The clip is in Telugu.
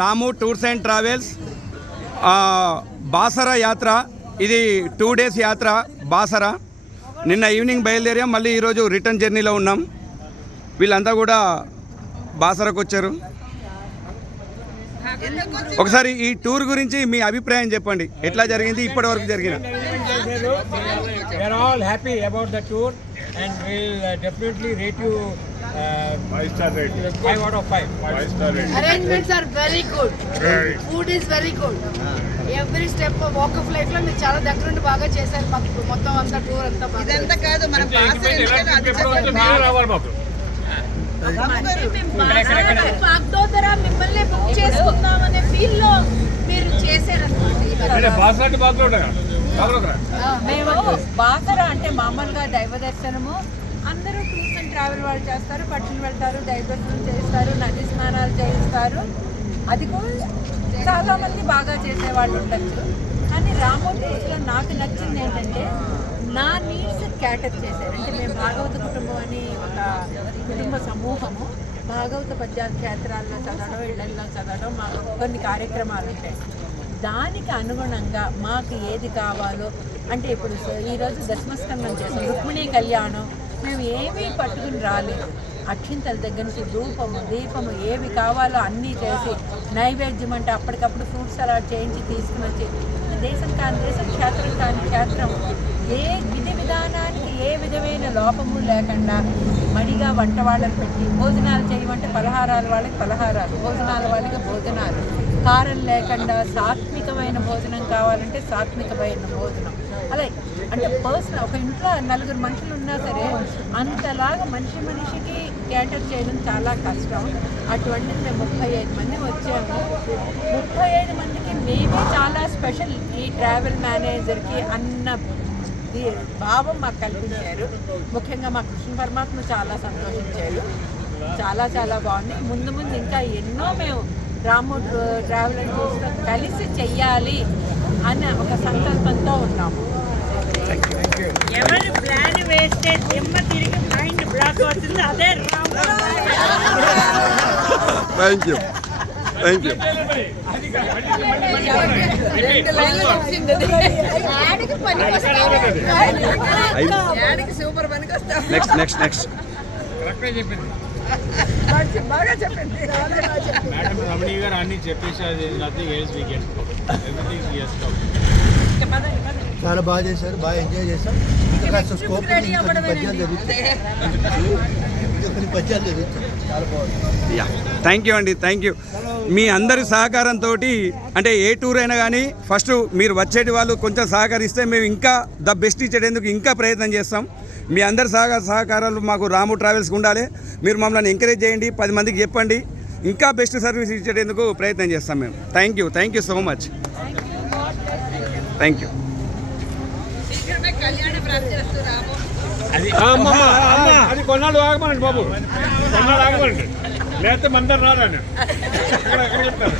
Ramu tours and travels Basara యాత్ర. ఇది 2 days యాత్ర బాసర. నిన్న ఈవినింగ్ బయలుదేరాం, మళ్ళీ ఈరోజు రిటర్న్ జర్నీలో ఉన్నాం. వీళ్ళంతా కూడా బాసరకు వచ్చారు. ఒకసారి ఈ టూర్ గురించి మీ అభిప్రాయం చెప్పండి, ఎట్లా జరిగింది, ఇప్పటి వరకు జరిగిన. And we'll definitely rate you 5 star rating. 5 out of 5. 5 star rating. Arrangements are very good. Food is very good. Every step of walk of life లో మీరు చాలా దగ్గర నుండి బాగా చేశారు. మాకు మొత్తం అంతా టూర్ అంతా బాగా. ఇదంతా కాదు మన బాగ్దోదర మిమ్మల్ని బుక్ చేసుకుందామనే ఫీల్ లో మీరు చేశారన్నమాట. బాసర అంటే మామూలుగా దైవ దర్శనము అందరూ టూర్స్ అండ్ ట్రావెల్ వాళ్ళు చేస్తారు, పట్టులు వెళ్తారు, దైవ దర్శనం చేస్తారు, నది స్నానాలు చేయిస్తారు. అది కూడా చాలామంది బాగా చేసేవాళ్ళు ఉండొచ్చు. కానీ రాము టూర్స్లో నాకు నచ్చింది ఏంటంటే నా నీడ్స్ క్యాటర్ చేశారు. అంటే మేము భాగవత కుటుంబం అని ఒక కుటుంబ సమూహము భాగవత పద్యాక్షేత్రాల్లో చదవడం, ఇళ్లల్లో చదవడం, మాకు కొన్ని కార్యక్రమాలు ఉంటాయి. దానికి అనుగుణంగా మాకు ఏది కావాలో, అంటే ఇప్పుడు ఈరోజు దశమస్కందం చేసాం, రుక్మిణీ కళ్యాణం, మేము ఏమీ పట్టుకుని రాలేదు. అక్షింతల దగ్గర నుంచి ధూపము దీపము ఏవి కావాలో అన్నీ చేసి, నైవేద్యం అంటే అప్పటికప్పుడు ఫ్రూట్ సలాడ్ చేయించి తీసుకుని వచ్చి, దేశం కాని దేశం, క్షేత్రం కాని క్షేత్రం, ఏ విధి విధానానికి ఏ విధమైన లోపము లేకుండా మడిగా వంట వాళ్ళని పెట్టి భోజనాలు చేయమంటే పలహారాల వాళ్ళకి పలహారాలు, భోజనాల వాళ్ళకి భోజనాలు, కారం లేకుండా సాత్వికమైన భోజనం కావాలంటే సాత్వికమైన భోజనం. అలా అంటే పర్సనల్ ఒక ఇంట్లో 4 మనుషులు ఉన్నా సరే అంతలాగా మనిషికి క్యాటర్ చేయడం చాలా కష్టం. అటువంటి మేము 35 మంది వచ్చాము. 35 మందికి మేమే చాలా స్పెషల్. ఈ ట్రావెల్ మేనేజర్కి అన్న భావం మాకు కల్పించారు. ముఖ్యంగా మా కృష్ణ పరమాత్మ చాలా సంతోషించారు. చాలా చాలా బాగుంది. ముందు ముందు ఇంకా ఎన్నో మేము రాము ట్రావెల్ అండ్ టూర్స్తో కలిసి చెయ్యాలి అన్న ఒక సంకల్పంతో ఉన్నాము. ఎవరి ప్లాన్ వేస్తే దిమ్మ తిరిగి మైండ్ బ్లాక్ అవుతుంది, అదే రాము. Thank you. నెక్స్ట్ బాగా చెప్పండి. మేడం రమణి గారు అన్ని చెప్పేసారు. చాలా బాగా చేశారు, బాగా ఎంజాయ్ చేశాం. స్కోప్ పద్యాలు జరుగుతాయి, చాలా బాగుంది. థ్యాంక్ యూ అండి, థ్యాంక్ యూ. మీ అందరి సహకారంతో, అంటే ఏ టూర్ అయినా కానీ ఫస్ట్ మీరు వచ్చేటి వాళ్ళు కొంచెం సహకరిస్తే మేము ఇంకా ద బెస్ట్ ఇచ్చేటందుకు ఇంకా ప్రయత్నం చేస్తాం. మీ అందరి సహకారాలు మాకు రాము ట్రావెల్స్కి ఉండాలి. మీరు మమ్మల్ని ఎంకరేజ్ చేయండి, 10 మందికి చెప్పండి, ఇంకా బెస్ట్ సర్వీస్ ఇచ్చేటందుకు ప్రయత్నం చేస్తాం మేము. Thank you so much. Thank you. అది కొన్నాళ్ళు ఆగమనండి బాబు, కొన్నాళ్ళు ఆగమనండి, లేకపోతే మందరు రారండి. చెప్తారు.